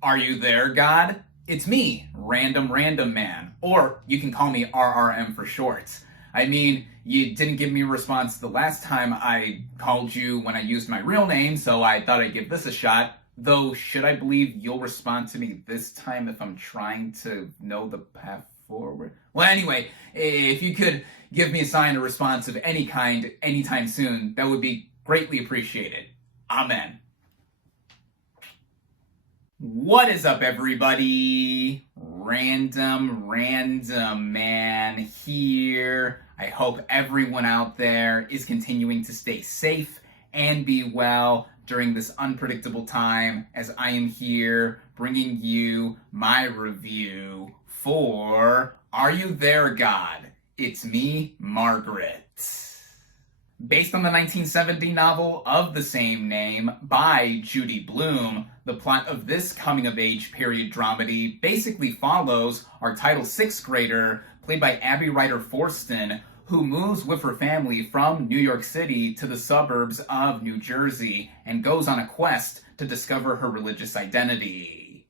Are you there, God? It's me, Random Random Man, or you can call me RRM for short. I mean, you didn't give me a response the last time I called you when I used my real name, so I thought I'd give this a shot. Though, should I believe you'll respond to me this time if I'm trying to know the path forward? Well, anyway, if you could give me a sign or response of any kind anytime soon, that would be greatly appreciated. Amen. What is up, everybody? Random Man here. I hope everyone out there is continuing to stay safe and be well during this unpredictable time, as I am here bringing you my review for Are You There, God? It's Me, Margaret. Based on the 1970 novel of the same name by Judy Blume, the plot of this coming-of-age period dramedy basically follows our title sixth grader, played by Abby Ryder Forston, who moves with her family from New York City to the suburbs of New Jersey and goes on a quest to discover her religious identity.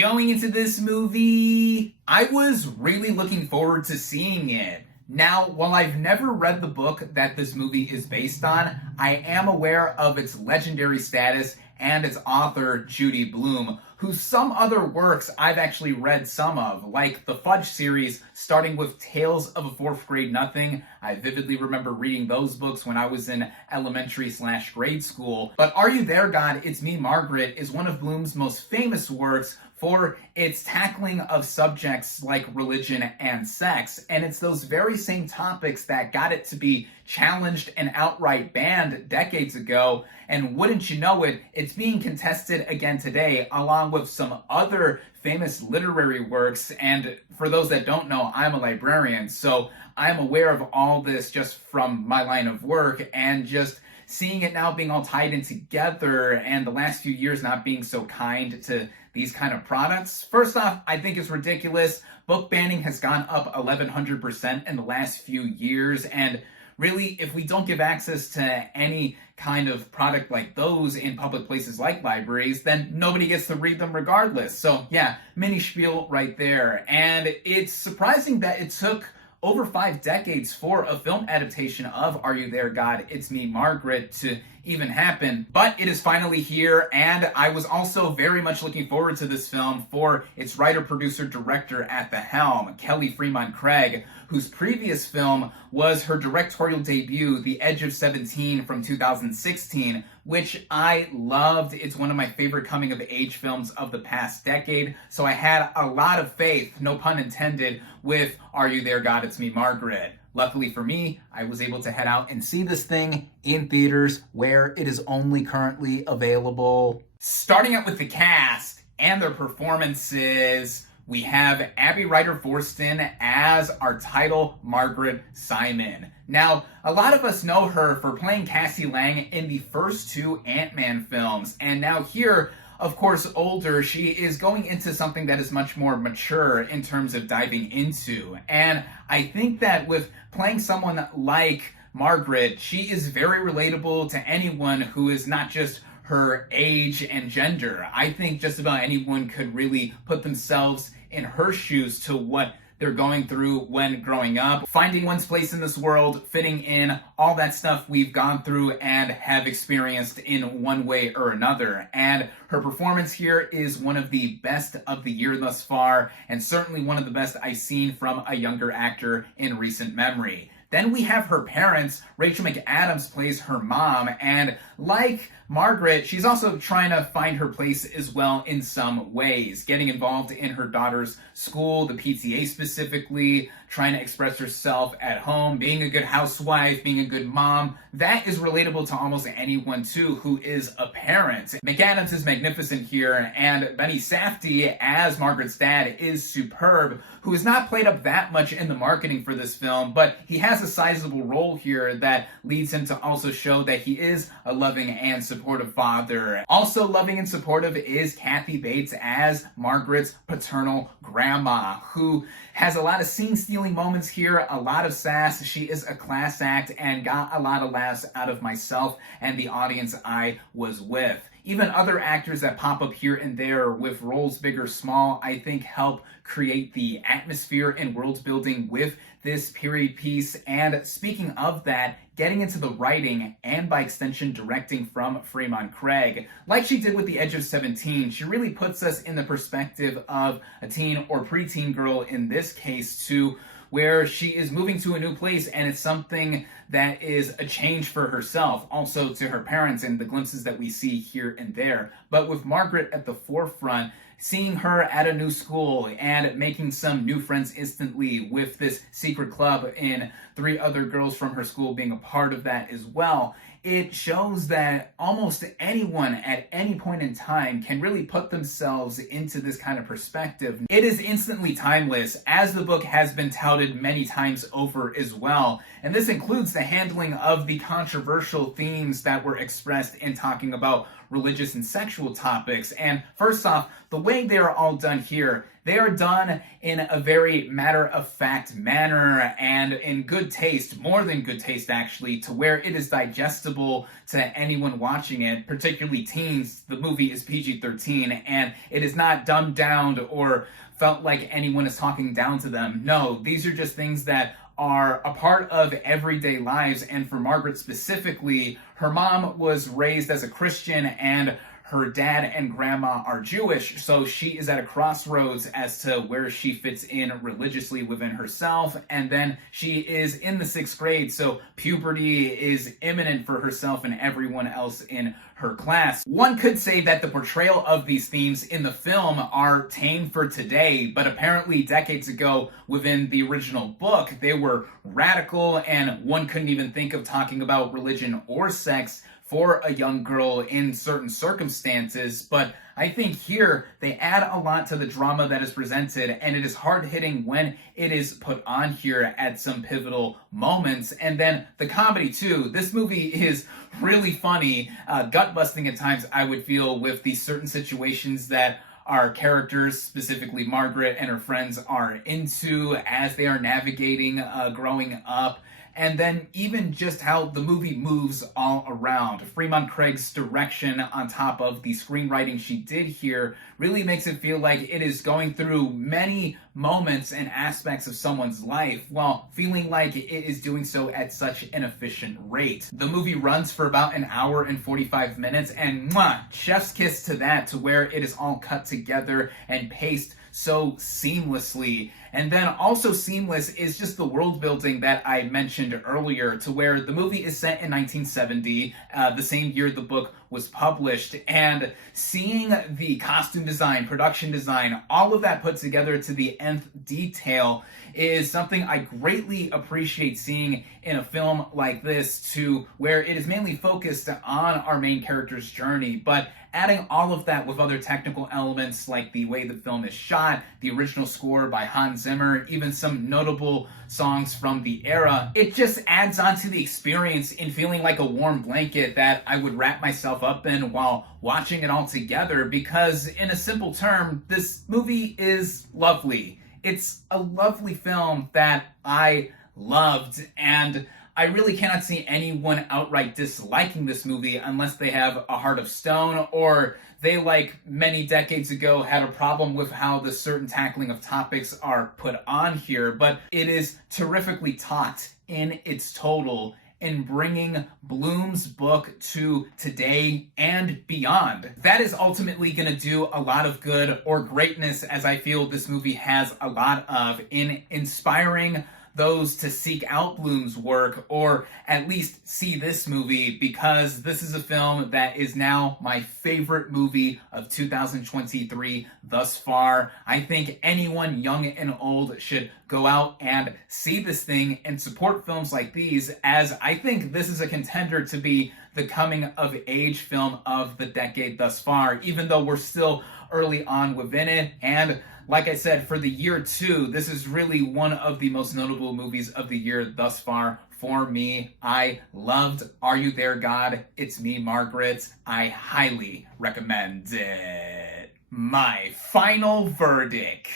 Going into this movie, I was really looking forward to seeing it. Now, while I've never read the book that this movie is based on, I am aware of its legendary status and its author, Judy Blume, whose some other works I've actually read some of, like the Fudge series, starting with Tales of a Fourth Grade Nothing. I vividly remember reading those books when I was in elementary/grade school. But Are You There, God? It's Me, Margaret is one of Blume's most famous works for its tackling of subjects like religion and sex. And it's those very same topics that got it to be challenged and outright banned decades ago. And wouldn't you know it, it's being contested again today, along with some other famous literary works. And for those that don't know, I'm a librarian, so I'm aware of all this just from my line of work, and just seeing it now being all tied in together, and the last few years not being so kind to these kind of products. First off, I think it's ridiculous. Book banning has gone up 1,100% in the last few years, and really, if we don't give access to any kind of product like those in public places like libraries, then nobody gets to read them regardless. So yeah, mini spiel right there. And it's surprising that it took over 5 decades for a film adaptation of Are You There, God? It's Me, Margaret to even happen. But it is finally here, and I was also very much looking forward to this film for its writer, producer, director at the helm, Kelly Fremont Craig, whose previous film was her directorial debut, The Edge of 17 from 2016, which I loved. It's one of my favorite coming-of-age films of the past decade, so I had a lot of faith, no pun intended, with Are You There, God? It's Me, Margaret. Luckily for me, I was able to head out and see this thing in theaters where it is only currently available. Starting out with the cast and their performances, we have Abby Ryder Forston as our title, Margaret Simon. Now, a lot of us know her for playing Cassie Lang in the first 2 Ant-Man films, and now here, of course, older, she is going into something that is much more mature in terms of diving into. And I think that with playing someone like Margaret, she is very relatable to anyone who is not just her age and gender. I think just about anyone could really put themselves in her shoes to what they're going through when growing up, finding one's place in this world, fitting in, all that stuff we've gone through and have experienced in one way or another. And her performance here is one of the best of the year thus far, and certainly one of the best I've seen from a younger actor in recent memory. Then we have her parents. Rachel McAdams plays her mom, and like Margaret, she's also trying to find her place as well in some ways, getting involved in her daughter's school, the PTA specifically, trying to express herself at home, being a good housewife, being a good mom. That is relatable to almost anyone, too, who is a parent. McAdams is magnificent here, and Benny Safdie as Margaret's dad is superb, who is not played up that much in the marketing for this film, but he has a sizable role here that leads him to also show that he is a loving and supportive father. Also loving and supportive is Kathy Bates as Margaret's paternal grandma, who has a lot of scene-stealing moments here, a lot of sass. She is a class act and got a lot of laughs out of myself and the audience I was with. even other actors that pop up here and there with roles big or small, I think help create the atmosphere and world building with this period piece. And speaking of that, getting into the writing and by extension directing from Fremon Craig, like she did with The Edge of 17, she really puts us in the perspective of a teen or preteen girl in this case to where she is moving to a new place, and it's something that is a change for herself, also to her parents and the glimpses that we see here and there. But with Margaret at the forefront, seeing her at a new school and making some new friends instantly with this secret club and 3 other girls from her school being a part of that as well, it shows that almost anyone at any point in time can really put themselves into this kind of perspective. It is instantly timeless, as the book has been touted many times over as well. And this includes the handling of the controversial themes that were expressed in talking about religious and sexual topics. And first off, the way they are all done here, they are done in a very matter-of-fact manner and in good taste, more than good taste actually, to where it is digestible to anyone watching it, particularly teens. The movie is PG-13 and it is not dumbed down or felt like anyone is talking down to them. No, these are just things that are a part of everyday lives. And for Margaret specifically, her mom was raised as a Christian and her dad and grandma are Jewish, so she is at a crossroads as to where she fits in religiously within herself. And then she is in the 6th grade, so puberty is imminent for herself and everyone else in her class. One could say that the portrayal of these themes in the film are tame for today, but apparently decades ago within the original book, they were radical, and one couldn't even think of talking about religion or sex for a young girl in certain circumstances. But I think here they add a lot to the drama that is presented, and it is hard-hitting when it is put on here at some pivotal moments. And then the comedy too. This movie is really funny, gut-busting at times, I would feel, with these certain situations that our characters, specifically Margaret and her friends, are into as they are navigating growing up. And then even just how the movie moves all around. Fremon Craig's direction on top of the screenwriting she did here really makes it feel like it is going through many moments and aspects of someone's life while feeling like it is doing so at such an efficient rate. The movie runs for about an hour and 45 minutes, and chef's kiss to that, to where it is all cut together and paced so seamlessly. And then also seamless is just the world building that I mentioned earlier, to where the movie is set in 1970, the same year the book was published, and seeing the costume design, production design, all of that put together to the nth detail is something I greatly appreciate seeing in a film like this, to where it is mainly focused on our main character's journey, but adding all of that with other technical elements like the way the film is shot, the original score by Hans Zimmer, even some notable songs from the era. It just adds on to the experience in feeling like a warm blanket that I would wrap myself up in while watching it all together, because in a simple term, this movie is lovely. It's a lovely film that I loved, and I really cannot see anyone outright disliking this movie unless they have a heart of stone, or they, like many decades ago, had a problem with how the certain tackling of topics are put on here. But it is terrifically taught in its total in bringing Bloom's book to today and beyond. That is ultimately going to do a lot of good or greatness, as I feel this movie has a lot of, in inspiring those to seek out Bloom's work, or at least see this movie, because this is a film that is now my favorite movie of 2023 thus far. I think anyone young and old should go out and see this thing and support films like these, as I think this is a contender to be the coming of age film of the decade thus far, even though we're still early on within it. And like I said, for the year too, this is really one of the most notable movies of the year thus far for me. I loved Are You There, God? It's Me, Margaret. I highly recommend it. My final verdict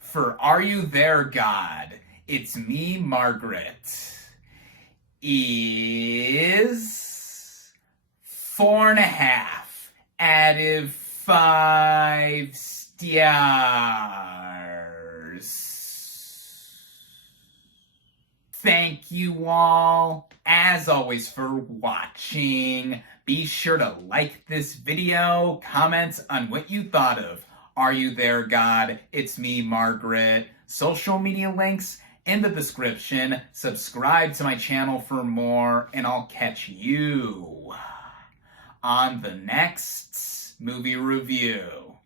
for Are You There, God? It's Me, Margaret is 4.5 out of 5 stars. Thank you all, as always, for watching. Be sure to like this video, comment on what you thought of Are You There, God? It's me, Margaret. Social media links in the description. Subscribe to my channel for more, and I'll catch you on the next movie review.